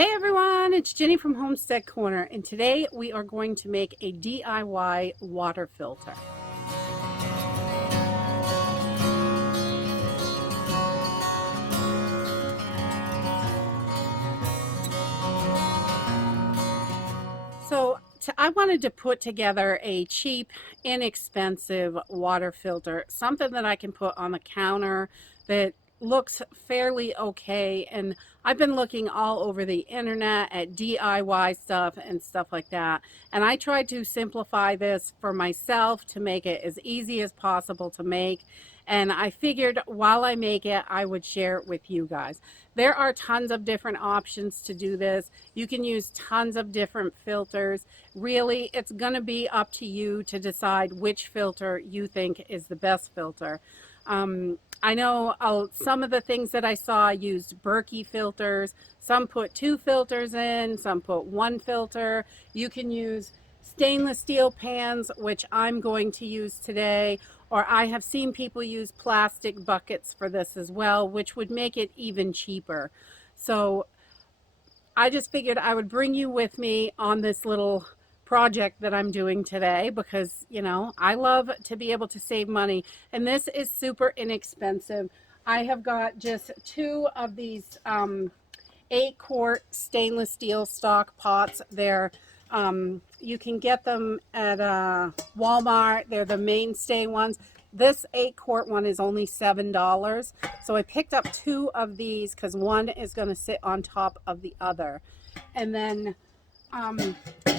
Hey everyone, it's Jenny from Homestead Corner, and today we are going to make a DIY water filter. I wanted to put together a cheap, inexpensive water filter, something that I can put on the counter that looks fairly okay. And I've been looking all over the internet at DIY stuff and stuff like that. And I tried to simplify this for myself to make it as easy as possible to make. And I figured while I make it, I would share it with you guys. There are tons of different options to do this. You can use tons of different filters. Really, it's going to be up to you to decide which filter you think is the best filter. I know some of the things that I saw used Berkey filters. Some put 2 filters in, some put 1 filter. You can use stainless steel pans, which I'm going to use today, or I have seen people use plastic buckets for this as well, which would make it even cheaper. So I just figured I would bring you with me on this little project that I'm doing today because, you know, I love to be able to save money, and this is super inexpensive. I have got just 2 of these 8-quart stainless steel stock pots. They're you can get them at Walmart. They're the mainstay ones. This 8-quart one is only $7. So I picked up 2 of these because one is going to sit on top of the other. And then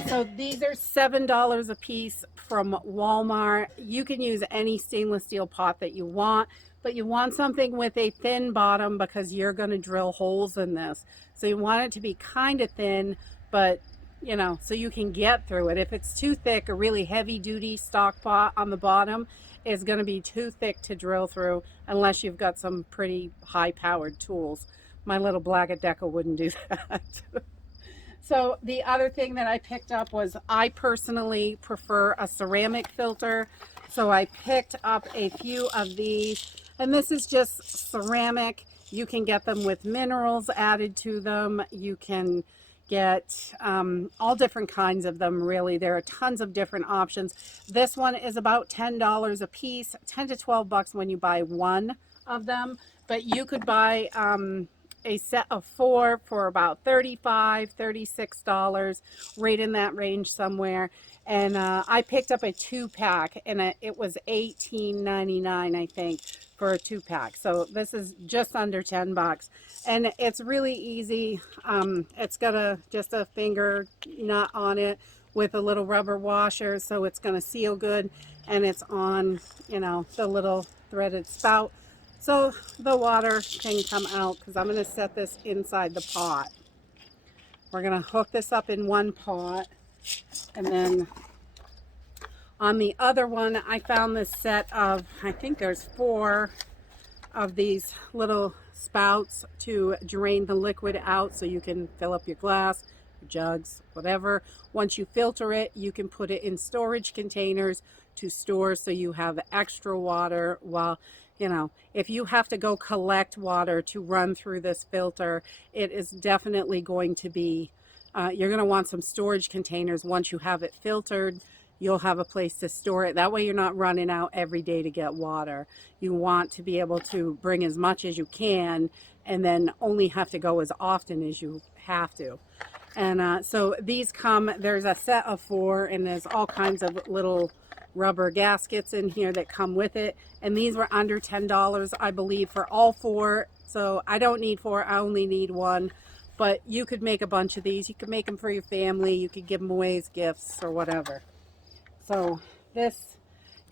so these are $7 a piece from Walmart. You can use any stainless steel pot that you want, but you want something with a thin bottom because you're going to drill holes in this. So you want it to be kind of thin, but you know, so you can get through it. If it's too thick, a really heavy duty stock pot on the bottom is going to be too thick to drill through unless you've got some pretty high powered tools. My little Black Decker wouldn't do that. So the other thing that I picked up was I personally prefer a ceramic filter. So I picked up a few of these, and this is just ceramic. You can get them with minerals added to them. You can get all different kinds of them, really. There are tons of different options. This one is about $10 a piece, 10 to 12 bucks when you buy one of them, but you could buy a set of 4 for about $35, $36, right in that range somewhere. And I picked up a 2-pack, and it was $18.99, I think, for a 2-pack. So this is just under 10 bucks, and it's really easy. It's got just a finger nut on it with a little rubber washer, so it's going to seal good, and it's on, you know, the little threaded spout, so the water can come out, because I'm going to set this inside the pot. We're going to hook this up in one pot, and then on the other one I found this set of, I think there's 4 of these little spouts to drain the liquid out, so you can fill up your glass, your jugs, whatever. Once you filter it, you can put it in storage containers to store, so you have extra water. While, you know, if you have to go collect water to run through this filter, it is definitely going to be, you're going to want some storage containers. Once you have it filtered, you'll have a place to store it. That way you're not running out every day to get water. You want to be able to bring as much as you can, and then only have to go as often as you have to. And so these come, there's a set of 4, and there's all kinds of little rubber gaskets in here that come with it, and these were under $10, I believe, for all 4. So I don't need 4, I only need 1. But you could make a bunch of these. You could make them for your family, you could give them away as gifts or whatever. So this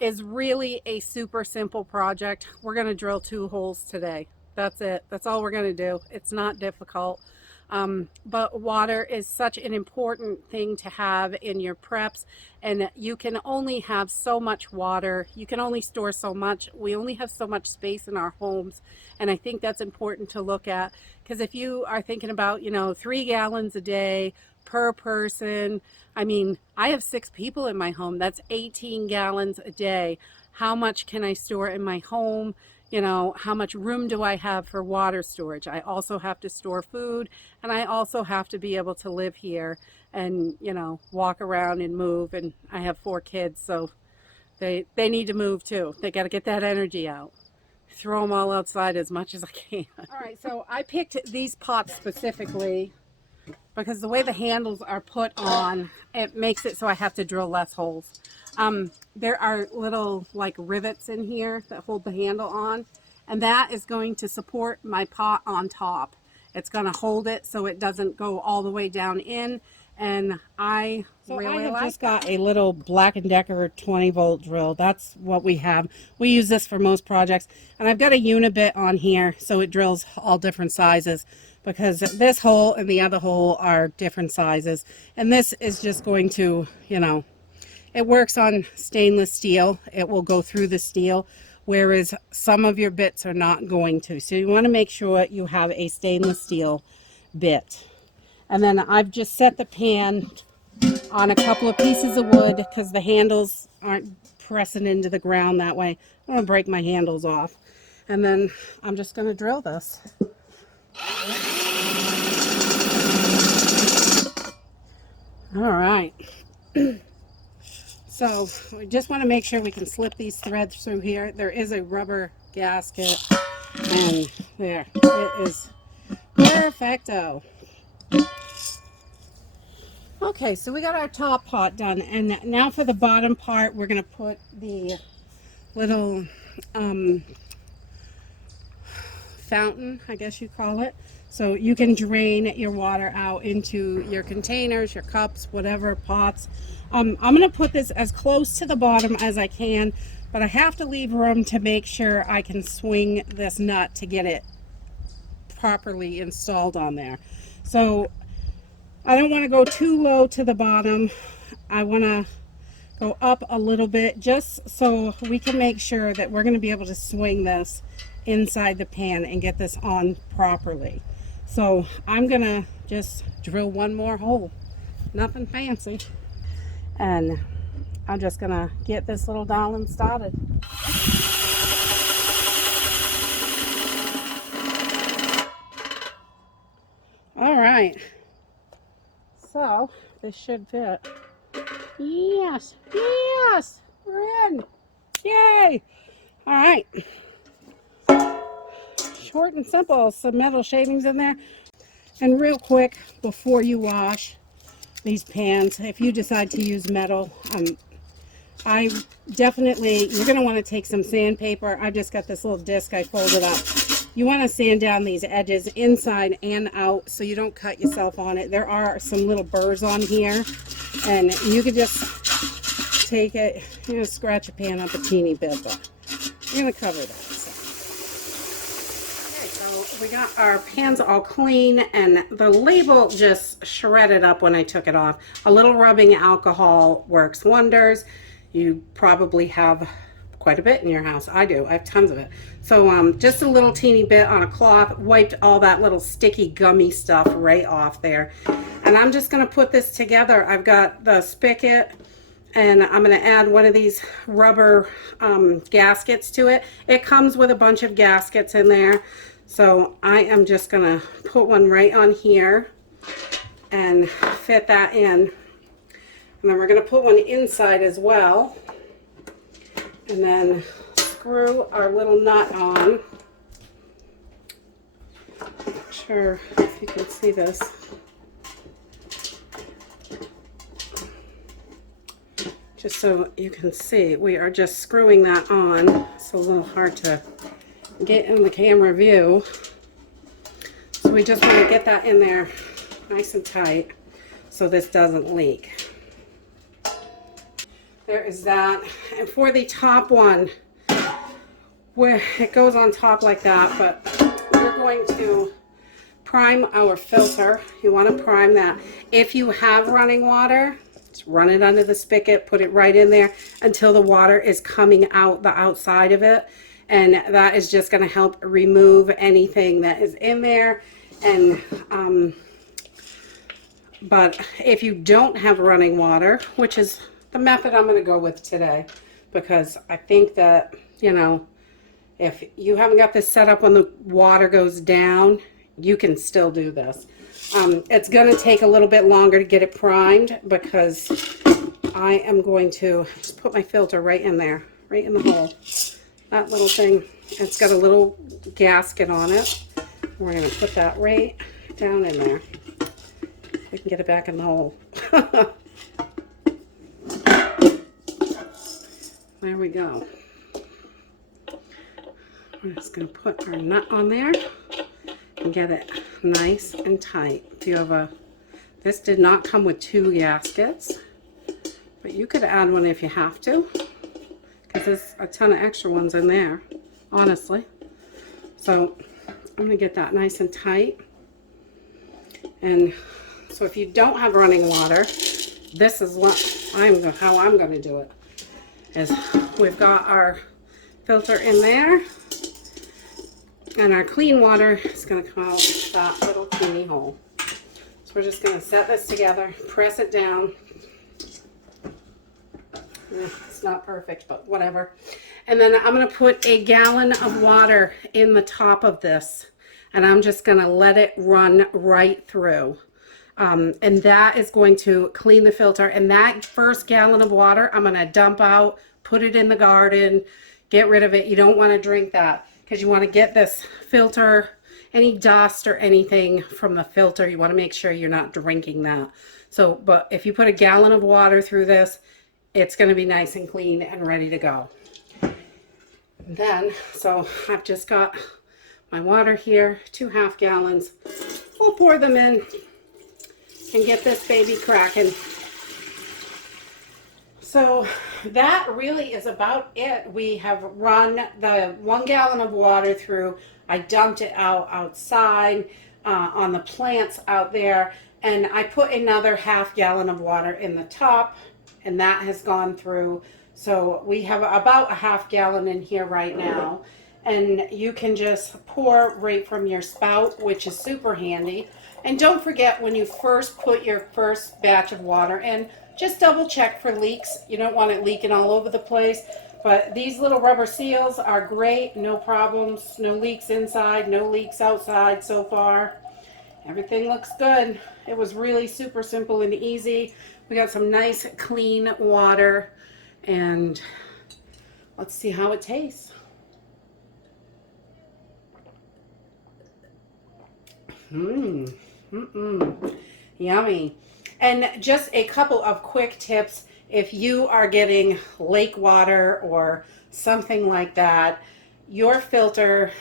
is really a super simple project. We're going to drill 2 holes today. That's it. That's all we're going to do. It's not difficult. But water is such an important thing to have in your preps, and you can only have so much water. You can only store so much. We only have so much space in our homes, and I think that's important to look at, because if you are thinking about, you know, 3 gallons a day per person, I mean, I have 6 people in my home. That's 18 gallons a day. How much can I store in my home? you know, how much room do I have for water storage? I also have to store food, and I also have to be able to live here and, you know, walk around and move. And I have 4 kids, so they need to move too. They got to get that energy out. Throw them all outside as much as I can. All right, so I picked these pots specifically because the way the handles are put on, it makes it so I have to drill less holes. There are little like rivets in here that hold the handle on, and that is going to support my pot on top. It's going to hold it so it doesn't go all the way down in, and I have just got a little Black & Decker 20-volt drill. That's what we have. We use this for most projects, and I've got a unibit on here so it drills all different sizes, because this hole and the other hole are different sizes, and this is just going to, you know, it works on stainless steel. It will go through the steel, whereas some of your bits are not going to. So you want to make sure you have a stainless steel bit. And then I've just set the pan on a couple of pieces of wood because the handles aren't pressing into the ground that way. I'm going to break my handles off. And then I'm just going to drill this. All right. So we just want to make sure we can slip these threads through here. There is a rubber gasket, and there, it is perfecto. Okay, so we got our top pot done, and now for the bottom part, we're going to put the little fountain, I guess you call it. So you can drain your water out into your containers, your cups, whatever, pots. I'm going to put this as close to the bottom as I can, but I have to leave room to make sure I can swing this nut to get it properly installed on there. So I don't want to go too low to the bottom. I want to go up a little bit just so we can make sure that we're going to be able to swing this inside the pan and get this on properly. So I'm going to just drill one more hole. Nothing fancy. And I'm just going to get this little darling started. All right. So this should fit. Yes, yes, we're in. Yay. All right. Short and simple. Some metal shavings in there. And real quick, before you wash these pans, if you decide to use metal, you're going to want to take some sandpaper. I just got this little disc I folded up. You want to sand down these edges inside and out so you don't cut yourself on it. There are some little burrs on here, and you can just take it, you know, scratch a pan up a teeny bit, but you're going to cover that. So we got our pans all clean, and the label just shredded up when I took it off. A little rubbing alcohol works wonders. You probably have quite a bit in your house. I do. I have tons of it. So just a little teeny bit on a cloth, wiped all that little sticky gummy stuff right off there. And I'm just going to put this together. I've got the spigot, and I'm going to add one of these rubber gaskets to it. It comes with a bunch of gaskets in there. So I am just going to put one right on here and fit that in. And then we're going to put one inside as well. And then screw our little nut on. Not sure if you can see this. Just so you can see, we are just screwing that on. It's a little hard to get in the camera view. So we just want to get that in there nice and tight so this doesn't leak. There is that. And for the top one, where it goes on top like that, but we're going to prime our filter. You want to prime that. If you have running water, just run it under the spigot, put it right in there until the water is coming out the outside of it. And that is just going to help remove anything that is in there. And but if you don't have running water, which is the method I'm going to go with today, because I think that, you know, If you haven't got this set up when the water goes down, you can still do this. It's going to take a little bit longer to get it primed because I am going to just put my filter right in there, right in the hole. That little thing, it's got a little gasket on it. We're going to put that right down in there. We can get it back in the hole. There we go. We're just going to put our nut on there and get it nice and tight. If you have this did not come with 2 gaskets, but you could add one if you have to, because there's a ton of extra ones in there, honestly. So I'm going to get that nice and tight. And so if you don't have running water, this is how I'm going to do it. Is we've got our filter in there, and our clean water is going to come out that little teeny hole. So we're just going to set this together, press it down. It's not perfect, but whatever. And then I'm going to put a gallon of water in the top of this, and I'm just going to let it run right through. And that is going to clean the filter. And that first gallon of water, I'm going to dump out, put it in the garden, get rid of it. You don't want to drink that because you want to get this filter, any dust or anything from the filter, you want to make sure you're not drinking that. So, but if you put a gallon of water through this, it's going to be nice and clean and ready to go. Then, so I've just got my water here, 2 half gallons. We'll pour them in and get this baby cracking. So that really is about it. We have run the 1 gallon of water through. I dumped it out outside on the plants out there, and I put another half gallon of water in the top, and that has gone through. So we have about a half gallon in here right now, and you can just pour right from your spout, which is super handy. And don't forget, when you first put your first batch of water in, just double check for leaks. You don't want it leaking all over the place. But these little rubber seals are great, no problems, no leaks inside, no leaks outside so far. Everything looks good. It was really super simple and easy. We got some nice clean water, and let's see how it tastes. Yummy. And just a couple of quick tips. If you are getting lake water or something like that, your filter,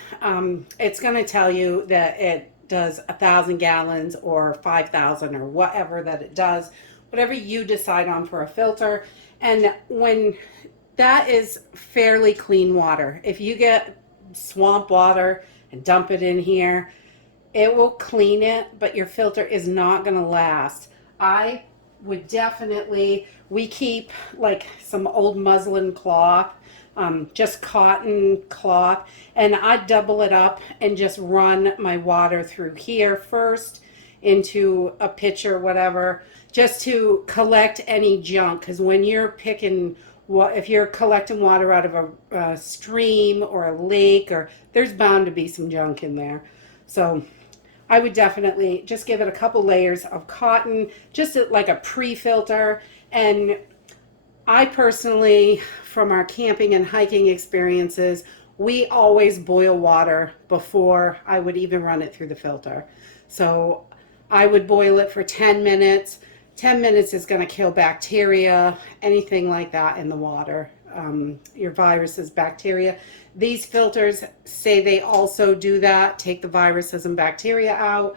it's going to tell you that it does 1,000 gallons or 5,000 or whatever that it does, whatever you decide on for a filter. And when that is fairly clean water, if you get swamp water and dump it in here, it will clean it, but your filter is not going to last. I would definitely, we keep like some old muslin cloth, just cotton cloth, and I double it up and just run my water through here first into a pitcher, whatever, just to collect any junk. Because when you're picking, if you're collecting water out of a stream or a lake, or there's bound to be some junk in there. So I would definitely just give it a couple layers of cotton, just like a pre-filter. And I personally, from our camping and hiking experiences, we always boil water before I would even run it through the filter. So I would boil it for 10 minutes. 10 minutes is going to kill bacteria, anything like that in the water. Your viruses, bacteria. These filters say they also do that, take the viruses and bacteria out.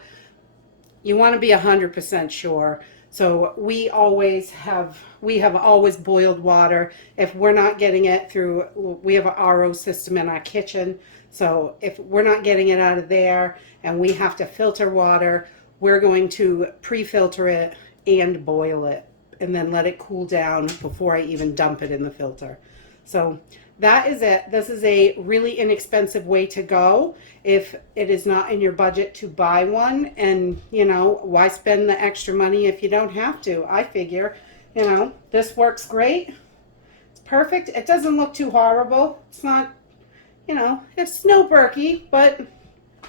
You want to be 100% sure. So we have always boiled water. If we're not getting it through, we have an RO system in our kitchen. So if we're not getting it out of there and we have to filter water, we're going to pre-filter it and boil it and then let it cool down before I even dump it in the filter. So that is it. This is a really inexpensive way to go if it is not in your budget to buy one. And, you know, why spend the extra money if you don't have to? I figure, you know, this works great. It's perfect. It doesn't look too horrible. It's not You know, it's snowbirky, but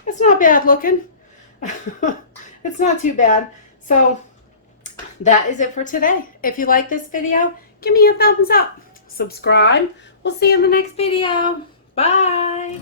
it's not bad looking. It's not too bad. So that is it for today. If you like this video, give me a thumbs up. Subscribe. We'll see you in the next video. Bye.